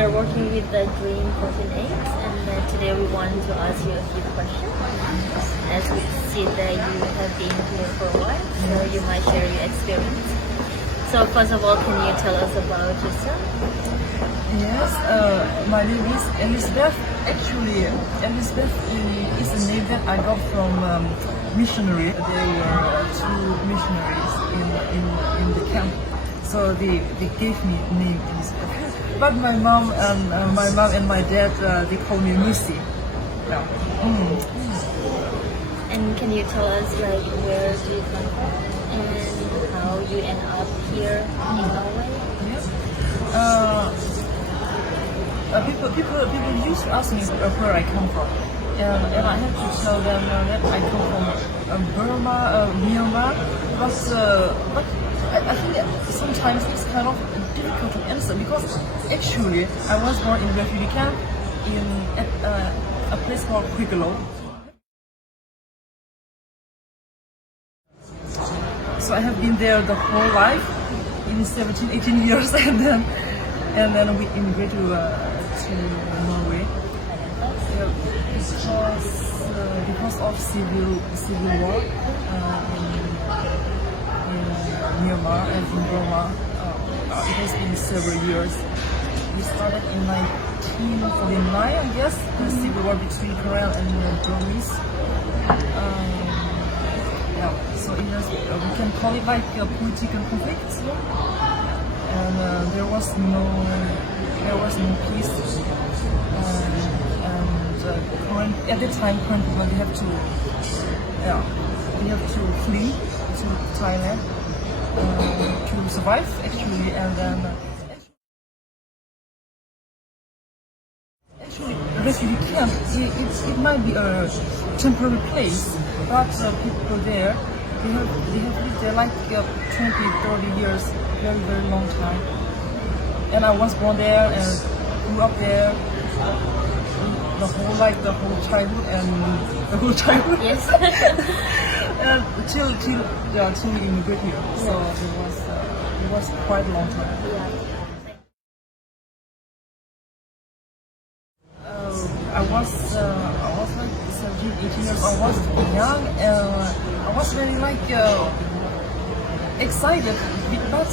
we are working with the Dream Protein Eggs, and today we want to ask you a few questions. As we see that you have been here for a while, so you might share your experience. So first of all, can you tell us about yourself? Yes, my name is Elizabeth. Actually, Elizabeth is a name that I got from missionary. There were two missionaries in the camp, so they gave me name Elizabeth. But my mom and my dad they call me Musi. Yeah. And can you tell us like where do you come from and how you end up here in Norway? Yes. People used to ask me where I come from, and I have to tell them that I come from Burma, Myanmar. But I think that sometimes it's kind of difficult to answer because actually I was born in refugee camp at a place called Quigelo. So I have been there the whole life, in 17, 18 years, and then we immigrated to Norway because of civil war in Myanmar and in Burma. It has been several years. We started in 1949, I guess, the civil war between Korean and Burmese. So it was, we can call it like a political conflict, and there was no peace. At the time, Korean people they have to flee to Thailand to survive actually, and then actually refugee camp it might be a temporary place, but people there. They have lived there like 20, 30 years, very, very long time. And I was born there and grew up there the whole childhood. Yes. And till we immigrated here. So it was quite a long time. I was like 17, 18 years old. I was young. I was very excited, but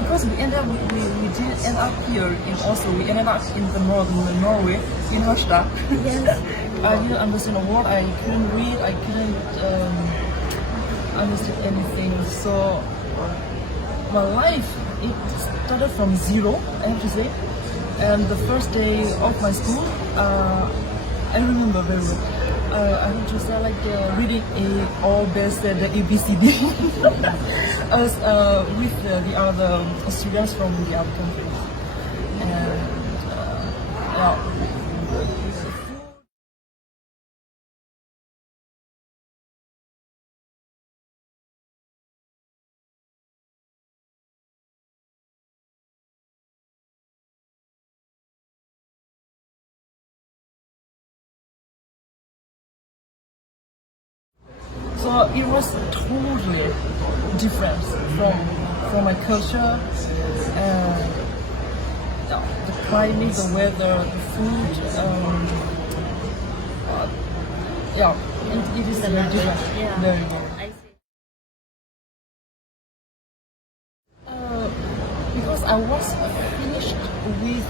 because we didn't end up here in Oslo, we ended up in the northern Norway, in Harstad. Yes. I didn't understand a word. I couldn't read. I couldn't understand anything. So my life it started from zero, I have to say. And the first day of my school, I remember very well. I have to say reading all best the ABCD. I was with the other students from the other countries. And so it was totally different from my culture, and the climate, the weather, the food. It is very different. Yeah. Very, very. I see. Because I was finished with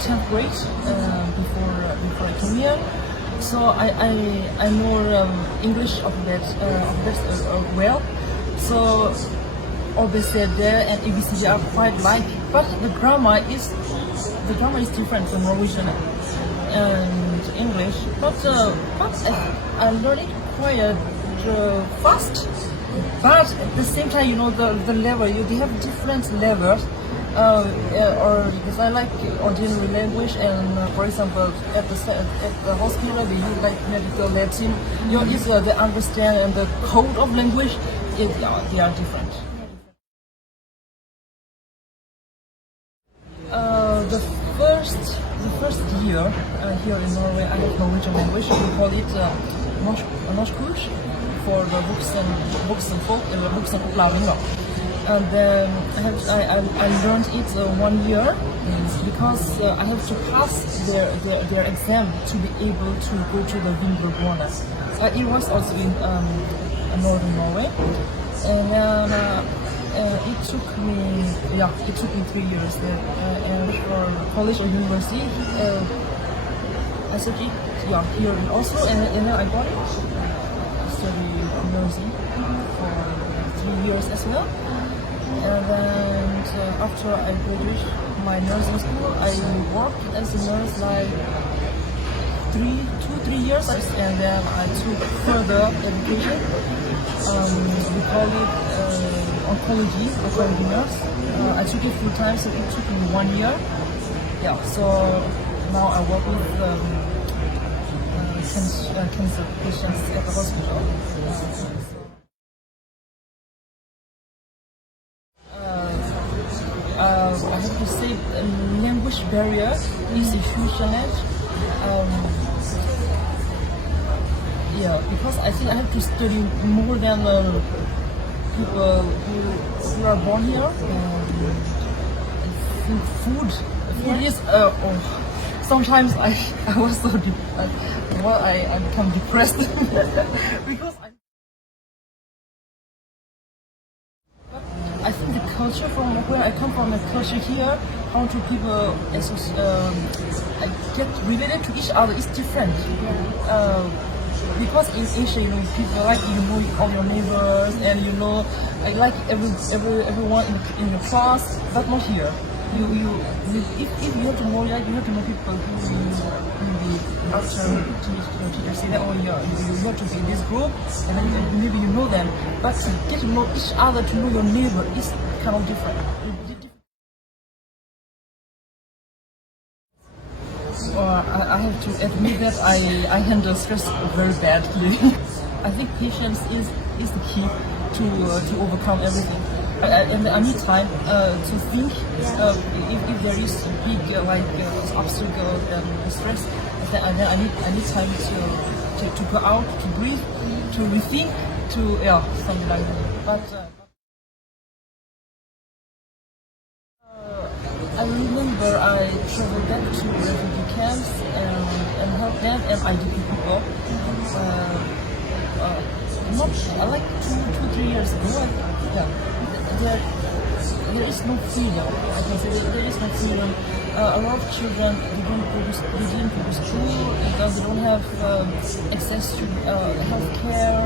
10th grade before I came here. So I know English alphabet well. So all they said there and ABCD are quite like, but the grammar is different from Norwegian and English. But I learned it quite fast. But at the same time, the level they have different levels. Or because I like ordinary language, and for example, at the hospital they use like medical Latin. The understand and the code of language, they are different. The first year here in Norway, I have Norwegian language. We call it norskkurs for the books and folk, books and opplæring. and then I learned it 1 year because I have to pass their exam to be able to go to the Vinderborna. It was also in northern Norway, and then it took me 3 years there, and for college or university. I studied here in Oslo, and then I got it. I studied nursing for 3 years as well. And then after I graduated my nursing school, I worked as a nurse like 3 years, and then I took further education. We call it oncology nurse. I took it full time, so it took me 1 year. Yeah, so now I work with cancer patients at the hospital. I have to say, language barrier is a huge challenge. Because I think I have to study more than people who are born here. I think food is sometimes I was so I become depressed because I think the culture from where I come from, the culture here, how to people get related to each other is different. Because in Asia, people like all your neighbors, and like everyone in your class, but not here. If you have to know, you have to know people who maybe after teachers say that, you have to be in this group, and then maybe you know them. But to get to know each other, to know your neighbor, is kind of different. I have to admit that I handle stress very badly. I think patience is the key to overcome everything. And I need time to think. If there is a big obstacle and stress, then I need time to go out, to breathe, to rethink, something like that. But I remember I traveled back to refugee camps and helped them and IDP people. Like 2-3 years ago. There is no freedom. I can say there is no freedom. A lot of children they didn't go to school because they don't have access to healthcare,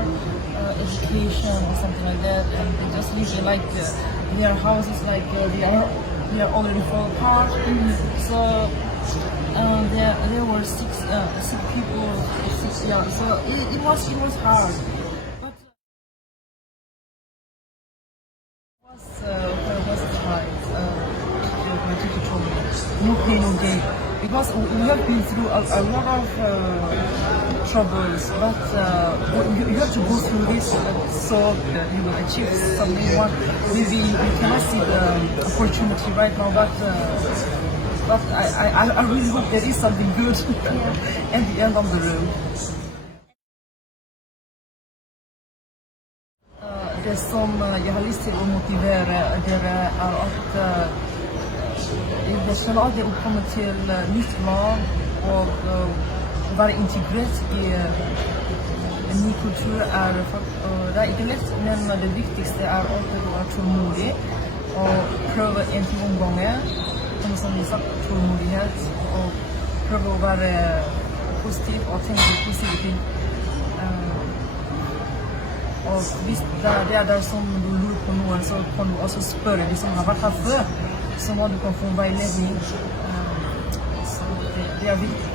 education, or something like that, and they just live like their houses they are already fall apart. So there were sick people, so it was hard. Where was the time? My teacher told me, no pain, no gain. Because we have been through a lot of troubles, but you have to go through this so you will achieve something. Maybe you cannot see the opportunity right now, but I really hope there is something good at the end of the road. Det som jeg har lyst til å motivere dere, er at jeg skjønner at det å komme til nytt land og være integrert i en ny kultur det er ikke lett, men det viktigste er alltid å være tålmodig og prøve en ting om gangen, som vi har sagt, tålmodighet, og prøve å være positiv og tenke positive ting. Og hvis det er der som du lurer på noen, så kan du også spørre de som har vært her før, så må du kan få veiledning. Så det er viktig.